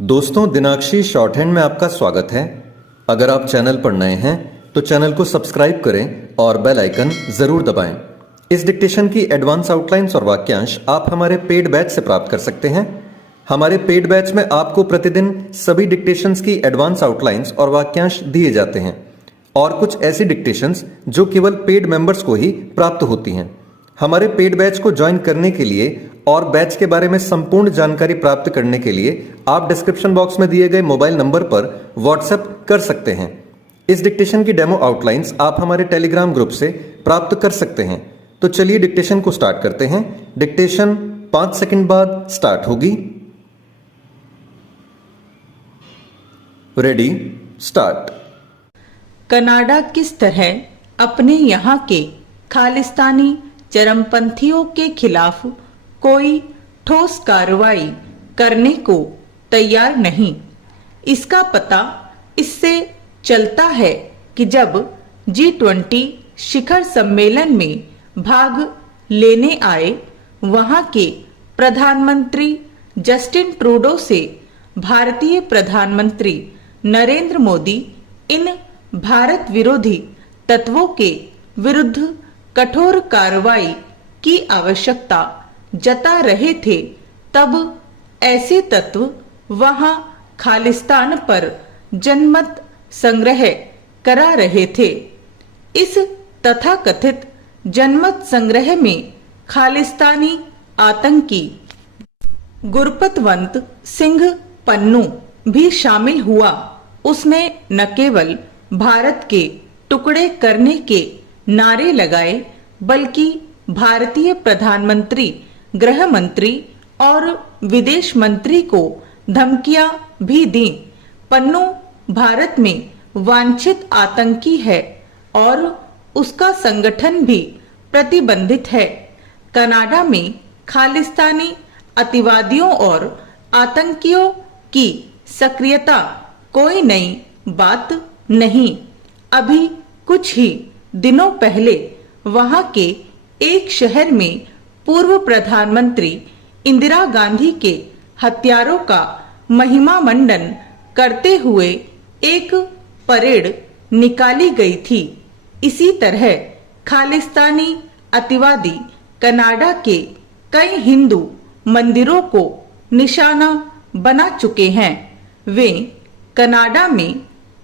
दोस्तों, दिनाक्षी short hand में आपका स्वागत है। अगर आप चैनल पर नए हैं तो चैनल को सब्सक्राइब करें और बेल आइकन जरूर दबाएं। इस डिक्टेशन की एडवांस आउटलाइंस और वाक्यांश आप हमारे पेड बैच से प्राप्त कर सकते हैं। हमारे पेड बैच में आपको प्रतिदिन सभी डिक्टेशंस की एडवांस आउटलाइंस और वाक्यांश दिए जाते हैं और कुछ ऐसी डिक्टेशंस जो केवल पेड मेंबर्स को ही प्राप्त होती हैं। हमारे पेड बैच को ज्वाइन करने के लिए और बैच के बारे में संपूर्ण जानकारी प्राप्त करने के लिए आप डिस्क्रिप्शन बॉक्स में दिए गए मोबाइल नंबर पर व्हाट्सएप कर सकते हैं। इस डिक्टेशन की डेमो आउटलाइंस आप हमारे टेलीग्राम ग्रुप से प्राप्त कर सकते हैं। तो चलिए डिक्टेशन को स्टार्ट करते हैं। डिक्टेशन 5 सेकंड बाद स्टार्ट होगी। Ready, start. कनाडा किस तरह अपने यहाँ के खालिस्तानी चरमपंथियों के खिलाफ कोई ठोस कार्रवाई करने को तैयार नहीं, इसका पता इससे चलता है कि जब G20 शिखर सम्मेलन में भाग लेने आए वहां के प्रधानमंत्री जस्टिन ट्रूडो से भारतीय प्रधानमंत्री नरेंद्र मोदी इन भारत विरोधी तत्वों के विरुद्ध कठोर कार्रवाई की आवश्यकता जता रहे थे, तब ऐसे तत्व वहां खालिस्तान पर जनमत संग्रह करा रहे थे। इस तथाकथित जनमत संग्रह में खालिस्तानी आतंकी गुरपतवंत सिंह पन्नू भी शामिल हुआ। उसने न केवल भारत के टुकड़े करने के नारे लगाए बल्कि भारतीय प्रधानमंत्री, गृह मंत्री और विदेश मंत्री को धमकियां भी दी। पन्नू भारत में वांछित आतंकी है और उसका संगठन भी प्रतिबंधित है। कनाडा में खालिस्तानी अतिवादियों और आतंकियों की सक्रियता कोई नई बात नहीं। अभी कुछ ही दिनों पहले वहां के एक शहर में पूर्व प्रधानमंत्री इंदिरा गांधी के हत्यारों का महिमा मंडन करते हुए एक परेड निकाली गई थी। इसी तरह खालिस्तानी अतिवादी कनाडा के कई हिंदू मंदिरों को निशाना बना चुके हैं। वे कनाडा में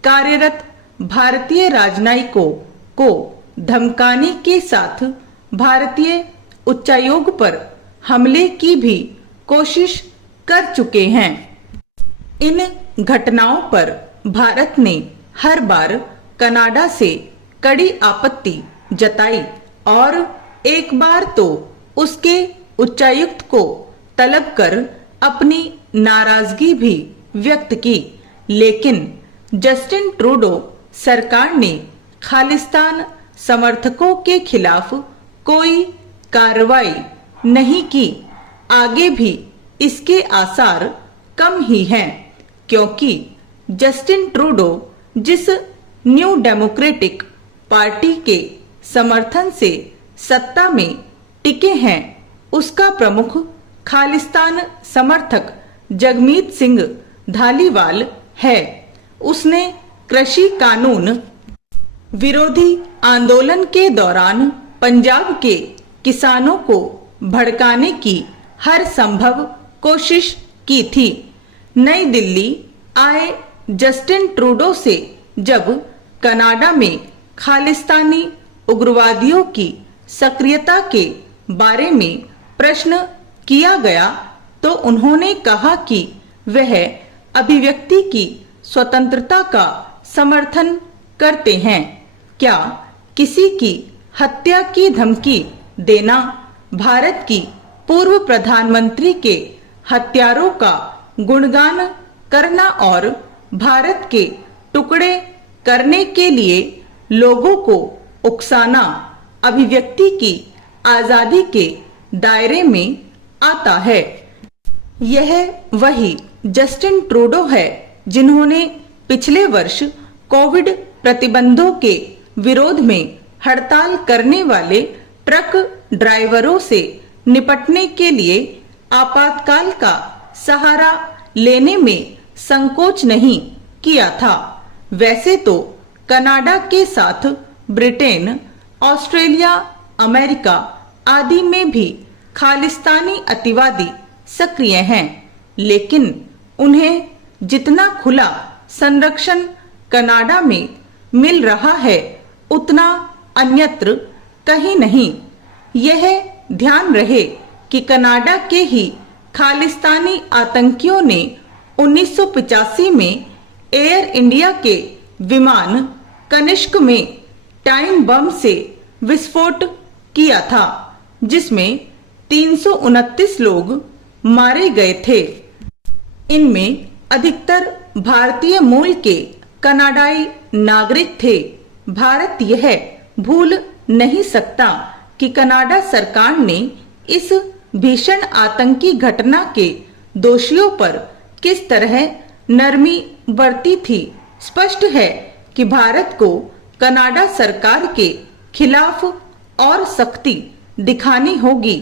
कार्यरत भारतीय राजनयिकों को धमकाने के साथ भारतीय उच्चायोग पर हमले की भी कोशिश कर चुके हैं। इन घटनाओं पर भारत ने हर बार कनाडा से कड़ी आपत्ति जताई और एक बार तो उसके उच्चायुक्त को तलब कर अपनी नाराजगी भी व्यक्त की, लेकिन जस्टिन ट्रूडो सरकार ने खालिस्तान समर्थकों के खिलाफ कोई कार्रवाई नहीं की। आगे भी इसके आसार कम ही हैं, क्योंकि जस्टिन ट्रूडो जिस न्यू डेमोक्रेटिक पार्टी के समर्थन से सत्ता में टिके हैं, उसका प्रमुख खालिस्तान समर्थक जगमीत सिंह धालीवाल है। उसने कृषि कानून विरोधी आंदोलन के दौरान पंजाब के किसानों को भड़काने की हर संभव कोशिश की थी। नई दिल्ली आए जस्टिन ट्रूडो से जब कनाडा में खालिस्तानी उग्रवादियों की सक्रियता के बारे में प्रश्न किया गया तो उन्होंने कहा कि वह अभिव्यक्ति की स्वतंत्रता का समर्थन करते हैं। क्या किसी की हत्या की धमकी देना, भारत की पूर्व प्रधानमंत्री के हत्यारों का गुणगान करना और भारत के टुकड़े करने के लिए लोगों को उकसाना अभिव्यक्ति की आजादी के दायरे में आता है? यह वही जस्टिन ट्रूडो है जिन्होंने पिछले वर्ष कोविड प्रतिबंधों के विरोध में हड़ताल करने वाले ट्रक ड्राइवरों से निपटने के लिए आपातकाल का सहारा लेने में संकोच नहीं किया था। वैसे तो कनाडा के साथ ब्रिटेन, ऑस्ट्रेलिया, अमेरिका आदि में भी खालिस्तानी अतिवादी सक्रिय हैं, लेकिन उन्हें जितना खुला संरक्षण कनाडा में मिल रहा है उतना अन्यत्र कहीं नहीं। यह ध्यान रहे कि कनाडा के ही खालिस्तानी आतंकियों ने 1985 में एयर इंडिया के विमान कनिष्क में टाइम बम से विस्फोट किया था, जिसमें 329 लोग मारे गए थे। इनमें अधिकतर भारतीय मूल के कनाडाई नागरिक थे। भारत यह भूल नहीं सकता कि कनाडा सरकार ने इस भीषण आतंकी घटना के दोषियों पर किस तरह नरमी बरती थी। स्पष्ट है कि भारत को कनाडा सरकार के खिलाफ और सख्ती दिखानी होगी।